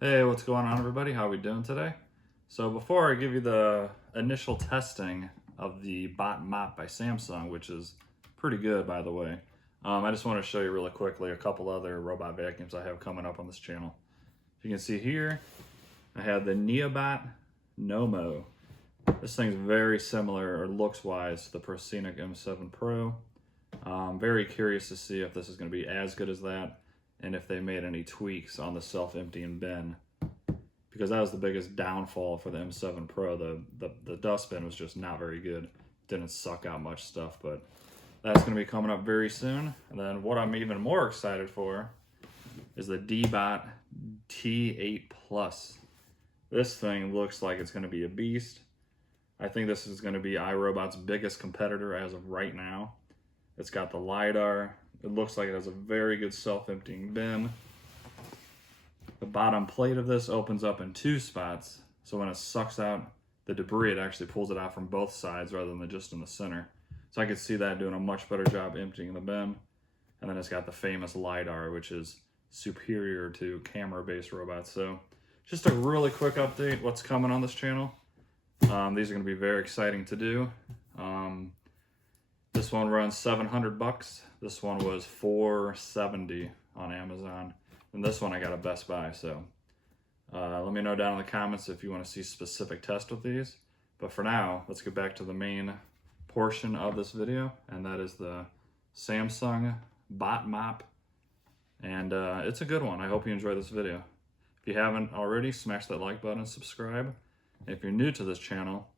Hey, what's going on everybody? How are we doing today? So before I give you the initial testing of the Dbot MOP by Samsung, which is pretty good by the way, I just want to show you really quickly a couple other robot vacuums I have coming up on this channel. You can see here, I have the Dbot Nomo. This thing's very similar, or looks wise, to the Proscenic M7 Pro. I'm very curious to see if this is going to be as good as that, and if they made any tweaks on the self-emptying bin, because that was the biggest downfall for the M7 Pro. The dustbin was just not very good. Didn't suck out much stuff, but that's going to be coming up very soon. And then what I'm even more excited for is the Dbot T8 Plus. This thing looks like it's going to be a beast. I think this is going to be iRobot's biggest competitor as of right now. It's got the LiDAR. It looks like it has a very good self-emptying bin. The bottom plate of this opens up in two spots, so when it sucks out the debris, it actually pulls it out from both sides rather than just in the center. So I could see that doing a much better job emptying the bin. And then it's got the famous LiDAR, which is superior to camera-based robots. So just a really quick update, what's coming on this channel. These are going to be very exciting to do. This one runs $700. This one was $470 on Amazon. And this one I got at Best Buy. So let me know down in the comments if you want to see specific tests with these. But for now, let's get back to the main portion of this video. And that is the Samsung Dbot MOP. And it's a good one. I hope you enjoy this video. If you haven't already, smash that like button and subscribe. If you're new to this channel,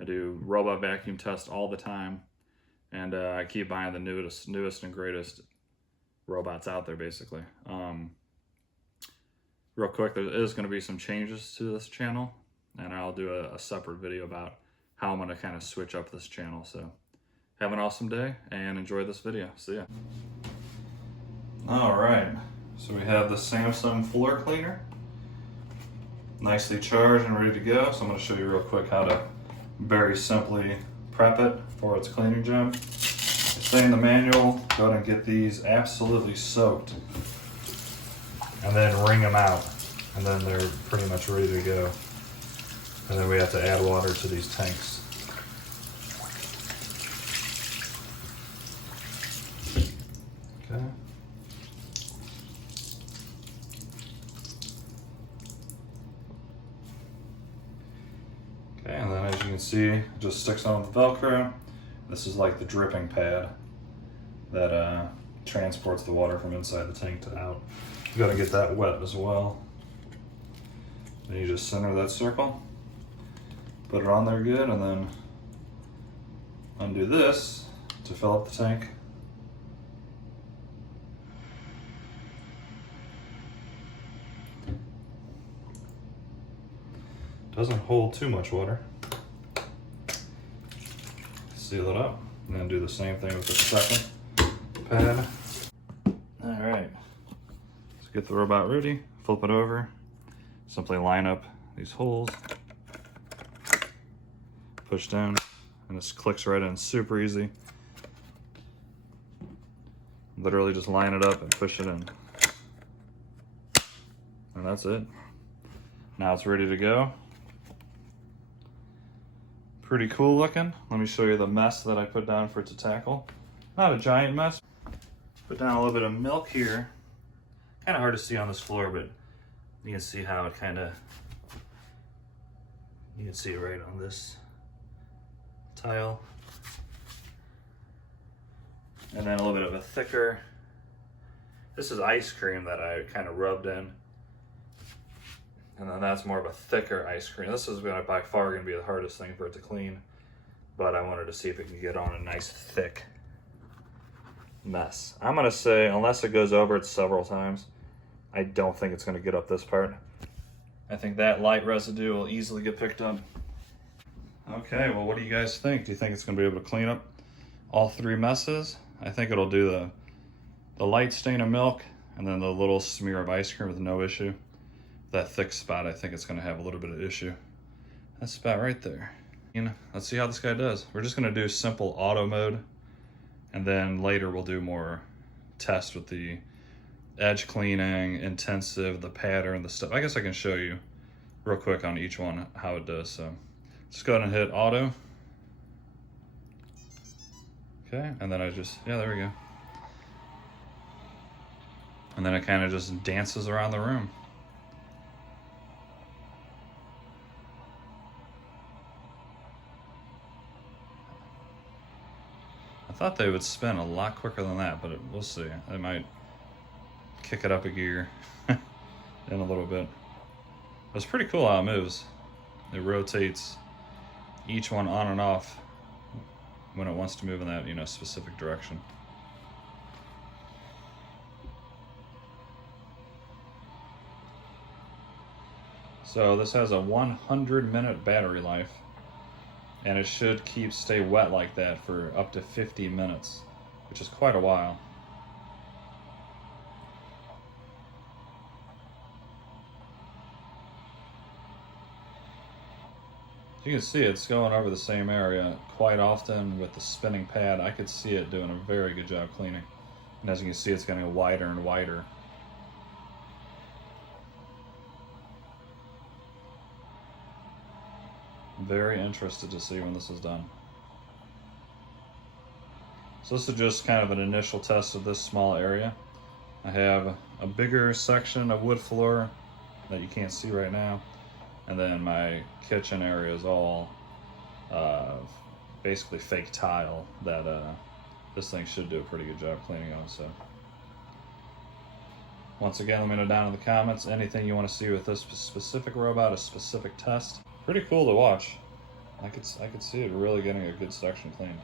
I do robot vacuum tests all the time. And I keep buying the newest and greatest robots out there, basically. Real quick, there is going to be some changes to this channel, and I'll do a separate video about how I'm going to kind of switch up this channel. So have an awesome day and enjoy this video. See ya. All right, so we have the Samsung floor cleaner, nicely charged and ready to go. So I'm going to show you real quick how to very simply prep it for its cleaning job. It's saying in the manual, go ahead and get these absolutely soaked and then wring them out, and then they're pretty much ready to go. And then we have to add water to these tanks. Okay. Okay, and then as you can see, it just sticks on with the Velcro. This is like the dripping pad that transports the water from inside the tank to out. You gotta get that wet as well. Then you just center that circle, put it on there good, and then undo this to fill up the tank. Doesn't hold too much water. Seal it up, and then do the same thing with the second pad. All right, let's get the robot ready. Flip it over. Simply line up these holes. Push down, and this clicks right in. Super easy. Literally just line it up and push it in. And that's it. Now it's ready to go. Pretty cool looking. Let me show you the mess that I put down for it to tackle. Not a giant mess. Put down a little bit of milk here. Kind of hard to see on this floor, but you can see how it you can see it right on this tile. And then a little bit of a thicker, this is ice cream that I kind of rubbed in. And then that's more of a thicker ice cream. This is by far going to be the hardest thing for it to clean. But I wanted to see if it can get on a nice thick mess. I'm going to say, unless it goes over it several times, I don't think it's going to get up this part. I think that light residue will easily get picked up. Okay, well, what do you guys think? Do you think it's going to be able to clean up all three messes? I think it'll do the light stain of milk and then the little smear of ice cream with no issue. That thick spot, I think it's going to have a little bit of issue. That spot right there. Let's see how this guy does. We're just going to do simple auto mode, and then later we'll do more tests with the edge cleaning, intensive, the pattern, the stuff. I guess I can show you real quick on each one how it does. So just go ahead and hit auto. Okay, and then I just, yeah, there we go. And then it kind of just dances around the room. I thought they would spin a lot quicker than that, but we'll see. I might kick it up a gear in a little bit. It's pretty cool how it moves. It rotates each one on and off when it wants to move in that, you know, specific direction. So this has a 100-minute battery life, and it should stay wet like that for up to 50 minutes, which is quite a while. You can see it's going over the same area quite often with the spinning pad. I could see it doing a very good job cleaning. And as you can see, it's getting wider and wider. I'm very interested to see when this is done. So this is just kind of an initial test of this small area. I have a bigger section of wood floor that you can't see right now. And then my kitchen area is all basically fake tile that this thing should do a pretty good job cleaning on. So once again, let me know down in the comments anything you want to see with this specific robot, a specific test. Pretty cool to watch. I could see it really getting a good section cleaned.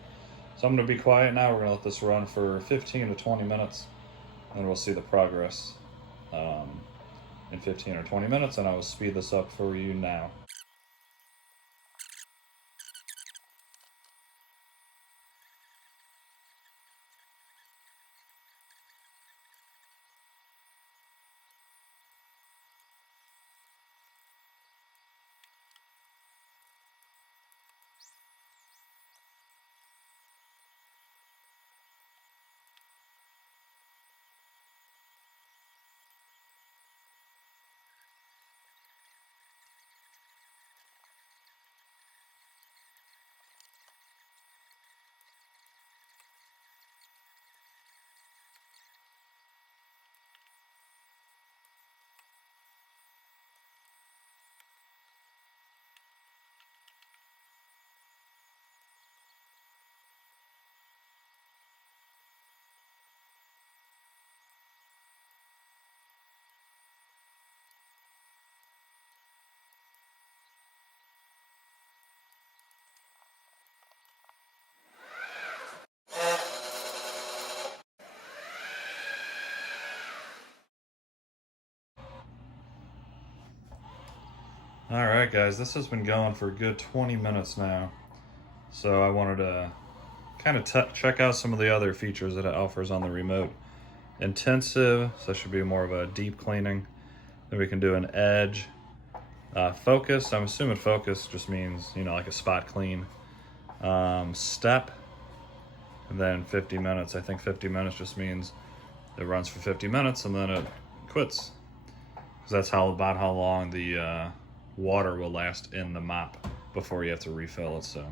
So I'm going to be quiet now. We're going to let this run for 15 to 20 minutes, and we'll see the progress in 15 or 20 minutes, and I will speed this up for you now. Alright guys, this has been going for a good 20 minutes now. So I wanted to kind of check out some of the other features that it offers on the remote. Intensive, so that should be more of a deep cleaning. Then we can do an edge. Focus, I'm assuming focus just means, you know, like a spot clean. Step, and then 50 minutes. I think 50 minutes just means it runs for 50 minutes and then it quits. Because that's about how long the water will last in the mop before you have to refill it. So I'm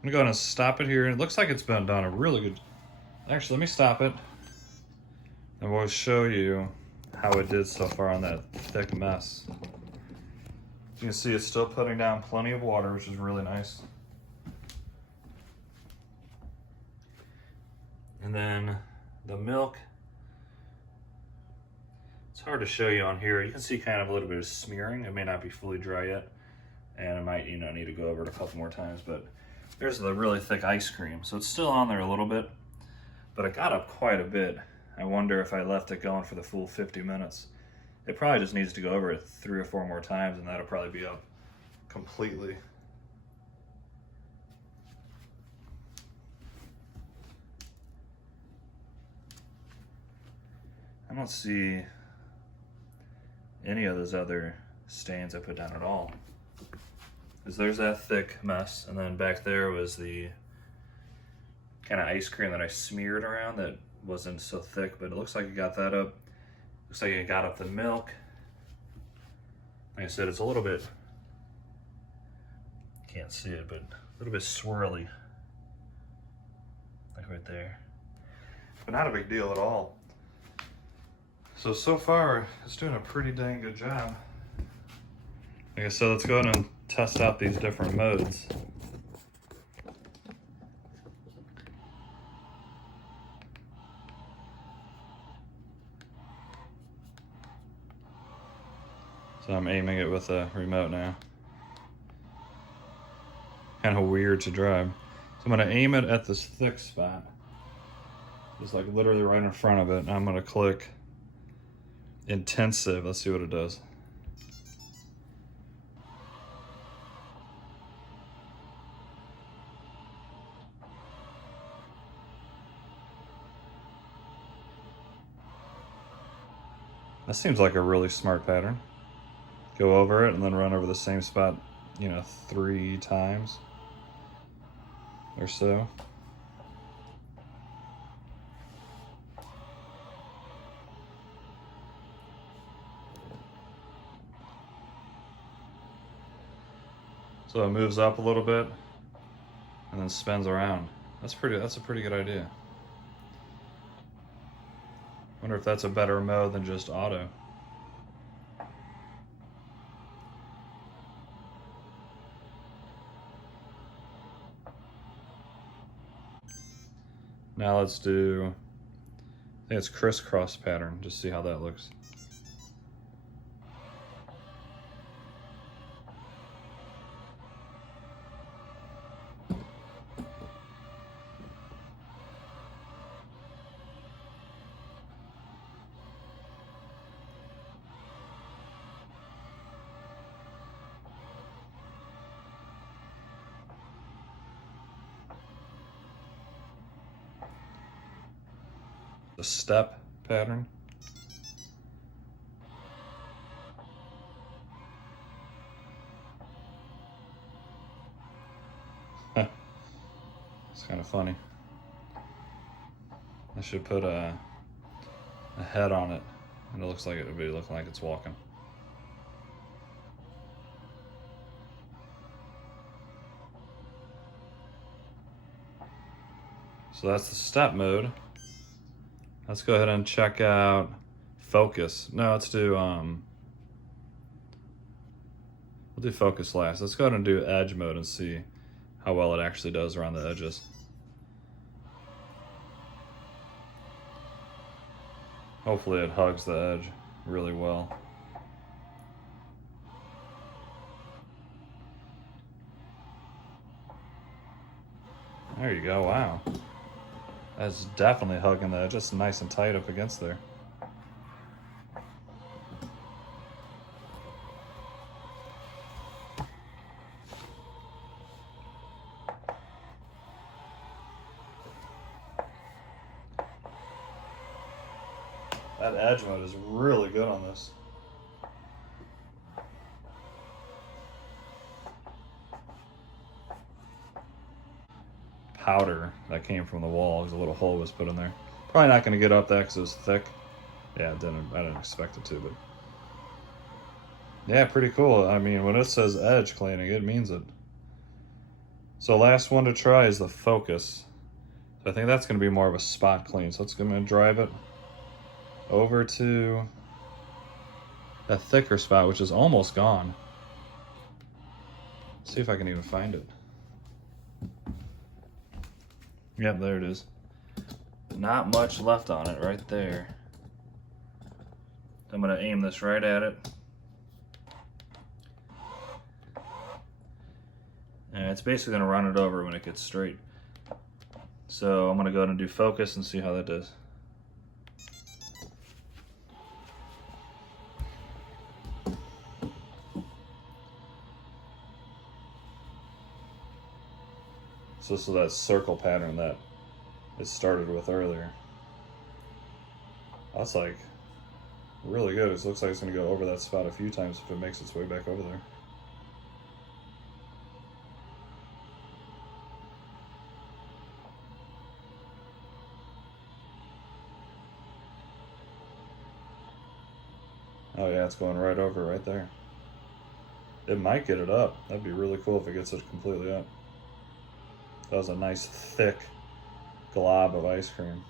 gonna go ahead and stop it here. It looks like it's been done a really good. Actually, let me stop it and we'll show you how it did so far on that thick mess. You can see it's still putting down plenty of water, which is really nice. And then the milk, it's hard to show you on here. You can see kind of a little bit of smearing. It may not be fully dry yet, and it might, you know, need to go over it a couple more times, but there's the really thick ice cream. So it's still on there a little bit, but it got up quite a bit. I wonder if I left it going for the full 50 minutes. It probably just needs to go over it 3 or 4 more times, and that'll probably be up completely. I don't see any of those other stains I put down at all. Because there's that thick mess, and then back there was the kind of ice cream that I smeared around that wasn't so thick, but it looks like it got that up. Looks like it got up the milk. Like I said, it's a little bit, can't see it, but a little bit swirly. Like right there. But not a big deal at all. So far, it's doing a pretty dang good job. Okay, so let's go ahead and test out these different modes. So I'm aiming it with a remote now. Kind of weird to drive. So I'm gonna aim it at this thick spot. Just like literally right in front of it. And I'm gonna click intensive. Let's see what it does. That seems like a really smart pattern. Go over it and then run over the same spot, you know, 3 times or so. So it moves up a little bit and then spins around. That's a pretty good idea. Wonder if that's a better mode than just auto. Now let's do, I think it's crisscross pattern, just see how that looks. The step pattern. It's kind of funny. I should put a head on it, and it looks like it would be looking like it's walking. So that's the step mode. Let's go ahead and check out focus. No, let's do, we'll do focus last. Let's go ahead and do edge mode and see how well it actually does around the edges. Hopefully it hugs the edge really well. There you go, wow. That's definitely hugging the edge. Just nice and tight up against there. That edge mode is really good on this. Powder that came from the wall because a little hole was put in there. Probably not going to get up that because it was thick. Yeah, I didn't expect it to, but yeah, pretty cool. I mean, when it says edge cleaning, it means it. So last one to try is the focus. So I think that's going to be more of a spot clean. So I'm going to drive it over to that thicker spot, which is almost gone. See if I can even find it. Yep, there it is. Not much left on it right there. I'm gonna aim this right at it. And it's basically gonna run it over when it gets straight. So I'm gonna go ahead and do focus and see how that does. So this is that circle pattern that it started with earlier. That's like really good. It looks like it's gonna go over that spot a few times if it makes its way back over there. Oh yeah, it's going right over right there. It might get it up. That'd be really cool if it gets it completely up. That was a nice thick glob of ice cream.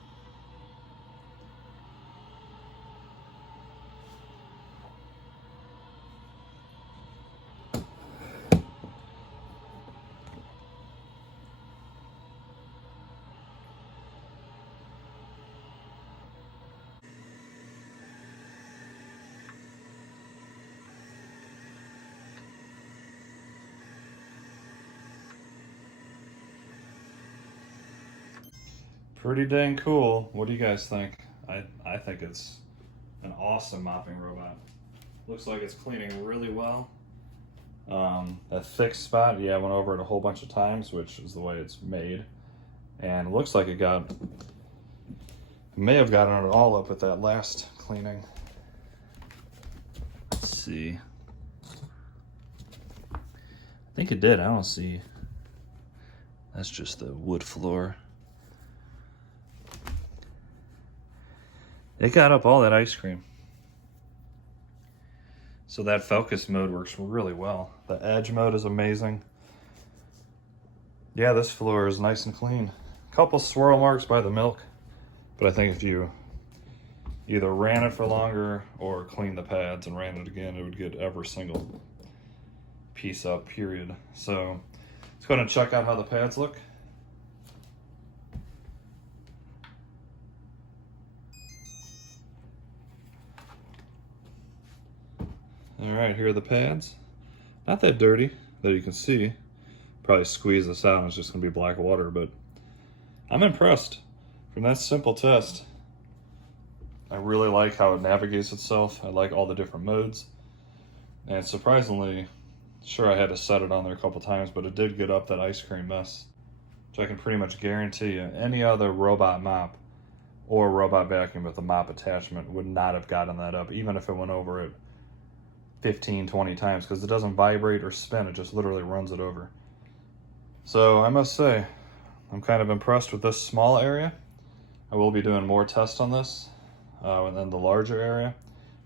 Pretty dang cool. What do you guys think? I think it's an awesome mopping robot. Looks like it's cleaning really well. That fixed spot, yeah, I went over it a whole bunch of times, which is the way it's made. And it looks like it may have gotten it all up with that last cleaning. Let's see. I think it did. I don't see. That's just the wood floor. It got up all that ice cream. So that focus mode works really well. The edge mode is amazing. Yeah, this floor is nice and clean. Couple swirl marks by the milk, but I think if you either ran it for longer or cleaned the pads and ran it again, it would get every single piece up, period. So let's go ahead and check out how the pads look. All right, here are the pads. Not that dirty that you can see. Probably squeeze this out and it's just gonna be black water, but I'm impressed. From that simple test, I really like how it navigates itself. I like all the different modes. And surprisingly, sure I had to set it on there a couple times, but it did get up that ice cream mess. Which I can pretty much guarantee you, any other robot mop or robot vacuum with a mop attachment would not have gotten that up, even if it went over it 15, 20 times, because it doesn't vibrate or spin, it just literally runs it over. So I must say, I'm kind of impressed with this small area. I will be doing more tests on this, and then the larger area,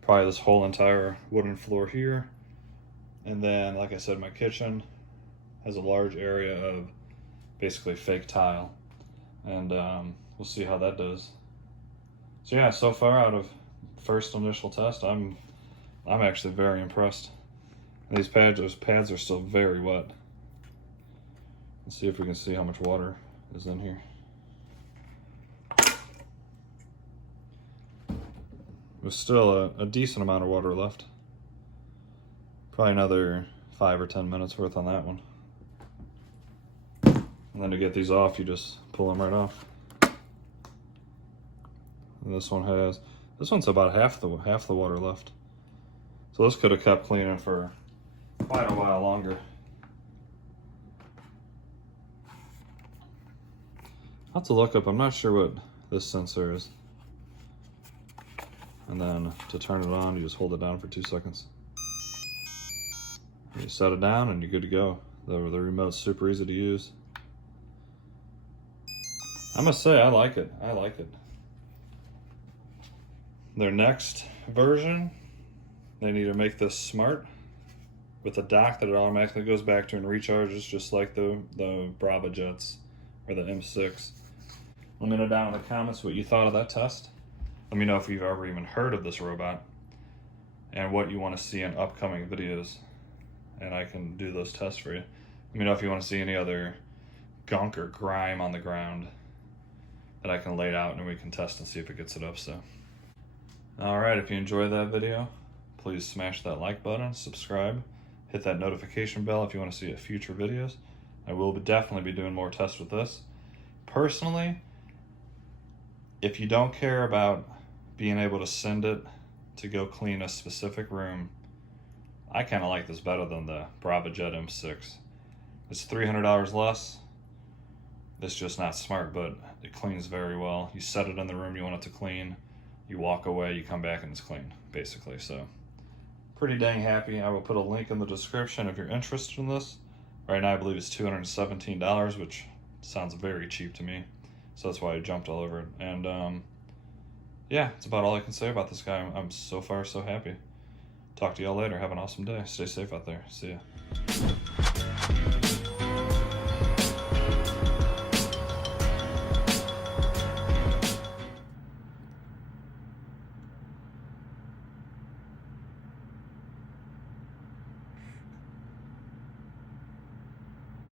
probably this whole entire wooden floor here. And then, like I said, my kitchen has a large area of basically fake tile, and we'll see how that does. So yeah, so far out of first initial test, I'm actually very impressed. And those pads are still very wet. Let's see if we can see how much water is in here. There's still a decent amount of water left. Probably another 5 or 10 minutes worth on that one. And then to get these off, you just pull them right off. And this one's about half the water left. So this could have kept cleaning for quite a while longer. I'll have to look up, I'm not sure what this sensor is. And then to turn it on, you just hold it down for 2 seconds. And you set it down and you're good to go. The remote's super easy to use. I must say, I like it. I like it. Their next version, they need to make this smart with a dock that it automatically goes back to and recharges, just like the Brava Jets or the M6. Let me know down in the comments what you thought of that test. Let me know if you've ever even heard of this robot and what you want to see in upcoming videos, and I can do those tests for you. Let me know if you want to see any other gunk or grime on the ground that I can lay out and we can test and see if it gets it up. So, all right, if you enjoyed that video, please smash that like button, subscribe, hit that notification bell if you want to see future videos. I will definitely be doing more tests with this. Personally, if you don't care about being able to send it to go clean a specific room, I kind of like this better than the Brava Jet M6. It's $300 less. It's just not smart, but it cleans very well. You set it in the room you want it to clean, you walk away, you come back and it's clean, basically. So pretty dang happy. I will put a link in the description if you're interested in this. Right now I believe it's $217, which sounds very cheap to me. So that's why I jumped all over it. And yeah, that's about all I can say about this guy. I'm so far so happy. talk to y'all later. Have an awesome day. Stay safe out there. See ya.